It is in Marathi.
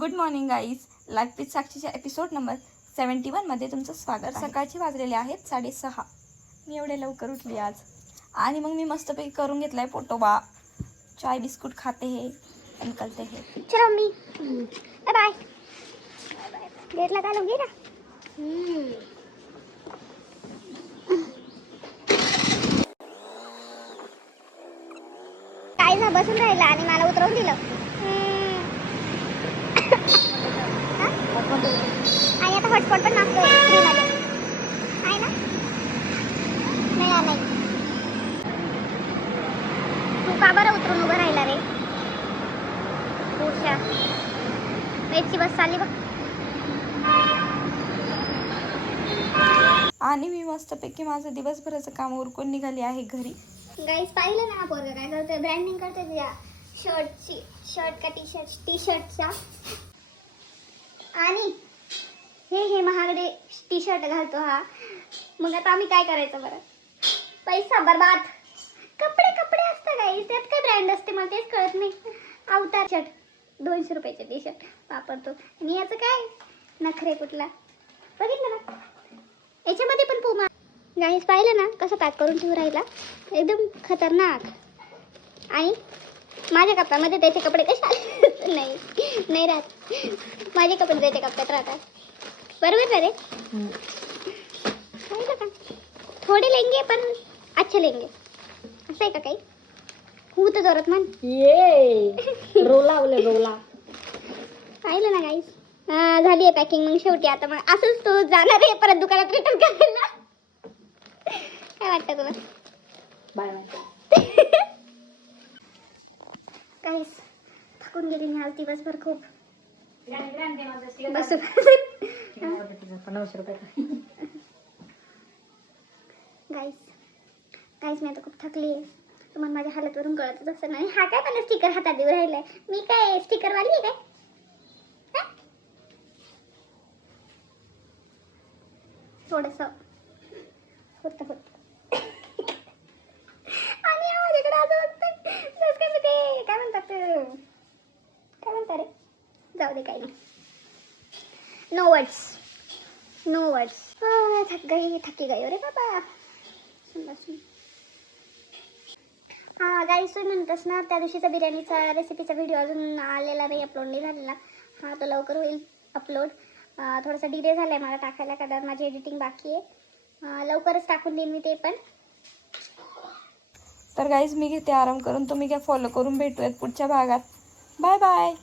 Good morning guys. Life with साक्षीच्या एपिसोड नंबर 71मध्ये तुमचं स्वागत. सकाळचे वाजलेले आहेत 6:30. मी एवढे लवकर उठली आज आणि मग मी मस्तपैकी करून घेतला आहे पोटोबा. चाय बिस्कुट खाते हे आणि निकलते हे. चलो मी बाय गेटला घालून घे ना. काय ना बसून राहिला आणि मला उतरवून दिलं. आणि आता हॉटस्पॉट पण मागतोय फ्रीमध्ये आहे ना. नाही तू का बरं उतरून उभं राहिला रे. पुढच्या वेटची बस चालली बघ. आणि मी मस्तपैकी माझं दिवसभराचं काम उरकून निघाली आहे घरी. गाईस पाहिलं ना हा पोरगा काय करतोय. ब्रँडिंग करतोय तुझ्या शर्टची. शर्ट का टी शर्टचा. आणि हे महागडे टी शर्ट घालतो हा. मग आता आम्ही काय करायचं बरं. पैसा बर्बाद. कपडे असतात गाईस. त्यात काय ब्रँड असते मला तेच कळत नाही. अवतार शर्ट 200 रुपयाचे टी शर्ट वापरतो आणि याचं काय नखरे कुठला बघितलं ना. याच्यामध्ये पण पुमा. गाईस पाहिलं ना कसं पॅक करून ठेवून राहिला एकदम खतरनाक. आणि माझ्या कपड्यामध्ये त्याचे कपडे कसे नाही राहत. माझे कपडे त्याच्या कपड्यात राहतात. बरोबर ना रे. पाहिलं का थोडे लेंगे पण अच्छे लेंगे असं आहे का काही. हो तर जोरात म्हण ये रोला पाहिलं ना गाईस. झाली आहे पॅकिंग. मग शेवटी आता मग असंच तो जाणार आहे परत दुकानात रिटर्न करायला. काय वाटतं तुला. बाय गाईस थकून गेली मी आज दिवसभर खूप. बस 50 रुपये. गाईस मी आता खूप थकली आहे. तुम्हाला माझ्या हालतवरून कळतच असं नाही. हा काय मला स्टिकर हातात देऊ राहिलाय. मी काय स्टिकर वाली आहे काय. थोडस होत आणि माझ्याकडे असं वाटतं जसं काय ते काय म्हणतात रे. जाऊ दे काही नाही. No words. थकी गई अरे बाबा. हा गाईस तुम्ही म्हणतस ना त्या दिवशीचा बिर्याणीचा रेसिपीचा व्हिडिओ अजून आलेला नाही. अपलोड नाही झालेला. हा तो लवकर होईल अपलोड. थोडासा डिले झाला आहे मला टाकायला कारण माझी एडिटिंग बाकी आहे. लवकरच टाकून देईन मी ते पण. तर गाईज मी घेते आराम करून. तुम्ही काय फॉलो करून भेटूयात पुढच्या भागात. Bye bye.